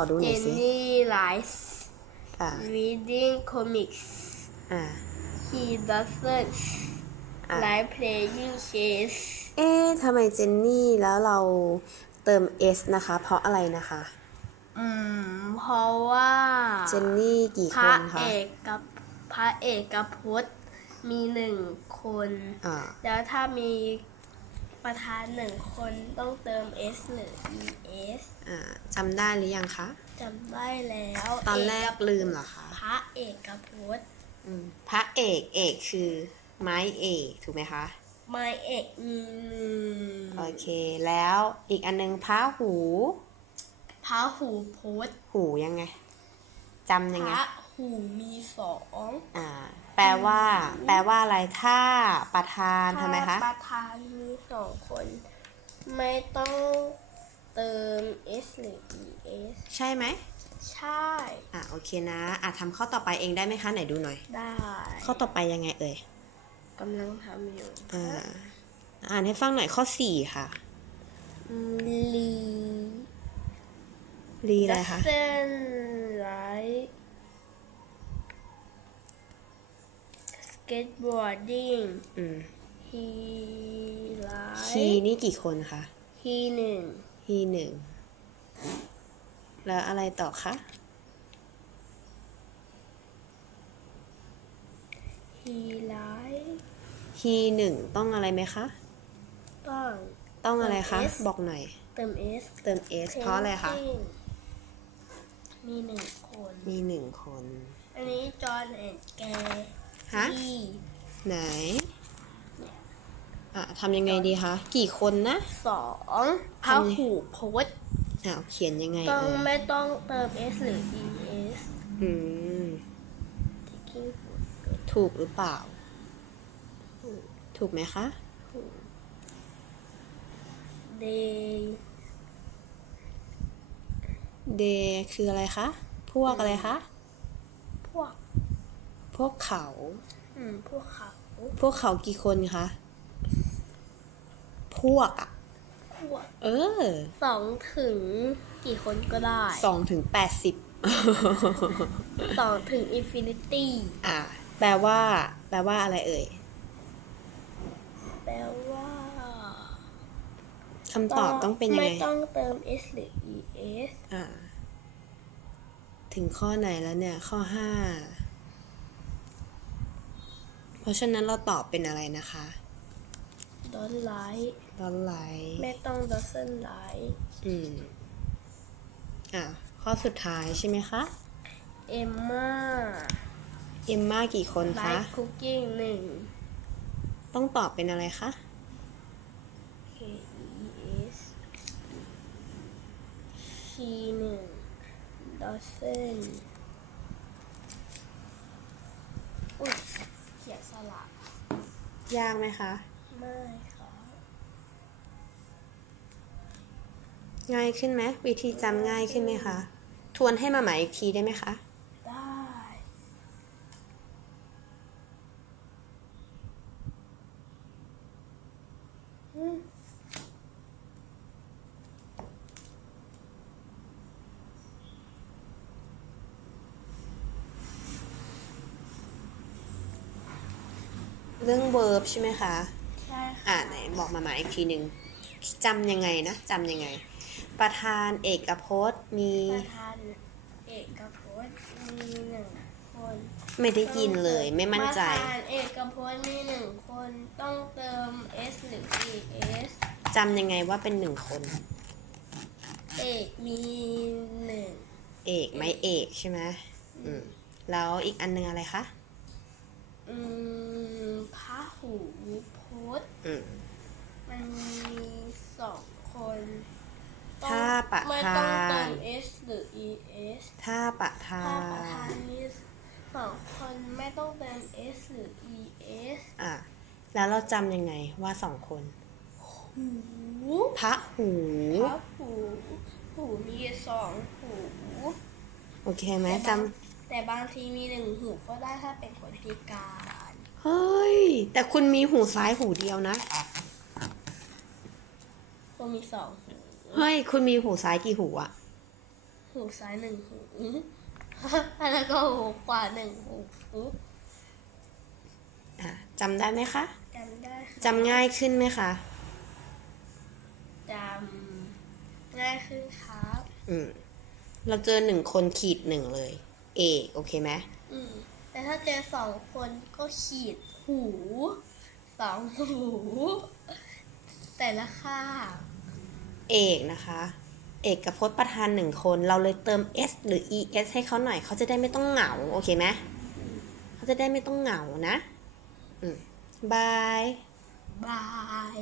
อดูหเจน่อยนสินี่ไลฟ์อ่า reading comics อ่า he doesn't อะ like playing chess เอ๊ะทำไมเจนนี่แล้วเราเติม S นะคะ เพราะอะไรนะคะ อืม เพราะว่าเจนนี่กี่พคระนเอคะกกับพระเอกกับพจน์มีหนึ่งคน อ่า แล้วถ้ามี ประธานหนึ่งคนต้องเติม s หรือ es อ่าจำได้หรือยังคะจำได้แล้วตอนแรกเลืมเหรอคะพระเอกกับพจน์อืมพระเอกเอกคือไม้เอกถูกไหมคะไม้เอกมีหนึ่งโอเค แล้วอีกอันนึงพระหูพระหูพจน์หูยังไงจำพยังไงระ หูมีสองอ่า แปลว่า แปลว่าอะไรถ้าประธานทำไมคะ ถ้าประธานมีสองคน ไม่ต้องเติม s หรือ es ใช่ไหมใช่ อ่าโอเคนะ อะทำข้อต่อไปเองได้ไหมคะไหนดูหน่อย ได้ข้อต่อไปยังไงเอ่ย กำลังทำอยู่อ่า อ่านให้ฟังหน่อยข้อสี่ค่ะ ลีรีอะไรคะเส้ นไลท์สเก็ตบอร์ดิ้งอืมฮีไลฮีท์นี่กี่คนคะฮีหนึ่ง ฮีหนึ่ง แล้วอะไรต่อคะฮีไลท์ฮีหนึ่งต้องอะไรไหมคะ ต้อง ต้องอะไรคะ เติม S บอกหน่อย เติม s เติม S เพราะอะไรคะ Painting มีหนึ่งคน มีหนึ่งคน อันนี้จอห์นแอนแก ฮะที่ไหน อะทำยังไงดีคะ กี่คนนะ สองพระทำไงหูพจน์อ้าวเขียนยังไงต้องเอ่ยไม่ต้องเติม s หรือ es อืม taking ถูกหรือเปล่า ถูกไหมคะ they เดคืออะไรคะ พวกอะไรคะพวกพ วกเขา อืม พวกเขา พวกเขากี่คนคะ พวกอะพวก เออ สองถึงกี่คนก็ได้สองถึงแปดสิบ สองถึง infinity อะ แปลว่า แปลว่าอะไรเอ่ย แปลว่าคำตอบต้องเป็นยังไง ไม่ต้องเติม s หรือ es อ่า ถึงข้อไหนแล้วเนี่ย ข้อห้า เพราะฉะนั้นเราตอบเป็นอะไรนะคะ don't like ร้อนไหลไม่ต้อง doesn't like อืม อ่าข้อสุดท้ายใช่ไหมคะ Emma เอมม่ากี่คนคะ like cooking หนึ่ง ต้องตอบเป็นอะไรคะ K E S she หนึ่ง doesn't อุ้ยเขียนส ลับยากไหมคะ ไม่ค่ะง่ายขึ้นไหมวิธีจำง่ายขึ้นไหมคะ ทวนให้มาใหม่อีกทีได้ไหมคะ ได้ อืม เรื่อง verb ใช่ไหมคะ ใช่ค่ะอ่าไหนบอกมาใหม่อีกทีหนึ่งจำยังไงนะจำยังไง ประธานเอกพจน์มี ประธานเอกพจน์มีหนึ่งคนไม่ได้ยินเลยไม่มั่นใจ ประธานเอกพจน์มีหนึ่งคนต้องเติม s หรือ es จำยังไงว่าเป็นหนึ่งคน เอกมีหนึ่งเอกไหมเอกใช่ไหมอืมแล้วอีกอันหนึงอะไรคะ อืมพระหูพจน์ อืม มันมีสองคนถ้าประไม่ธานต้องเติม s หรือ es ถ้าประธาถ้าประธานนมีสองคนไม่ต้องเติม s หรือ es อะ แล้วเราจำยังไงว่าสองคน หูพระหูพระหูหูมีสองหู โอเคไหมจแต่บางทีมีหนึ่งหูก็ได้ถ้าเป็นคนพิการำ เฮ้ย แต่คุณมีหูซ้ายหูเดียวนะก็มีสองหูเฮ้ย คุณมีหูซ้ายกี่หูอะหูซ้ายหนึ่งหูแล้วก็หูขวาหนึ่งหูอะจำได้ไหมคะจำได้ค่ะจำง่ายขึ้นไหมคะ จำง่ายขึ้นครับ อืม เราเจอหนึ่งคนขีดหนึ่งเลย เอกโอเคไหมอืม แต่ถ้าเจอสองคนก็ขีดหูสองหู แต่ละข้างเอกนะคะ เอกกับพจน์ประธานหนึ่งคน เราเลยเติม s หรือ es ให้เขาหน่อยเขาจะได้ไม่ต้องเหงา โอเคไหมเขาจะได้ไม่ต้องเหงานะ อืมบาย บาย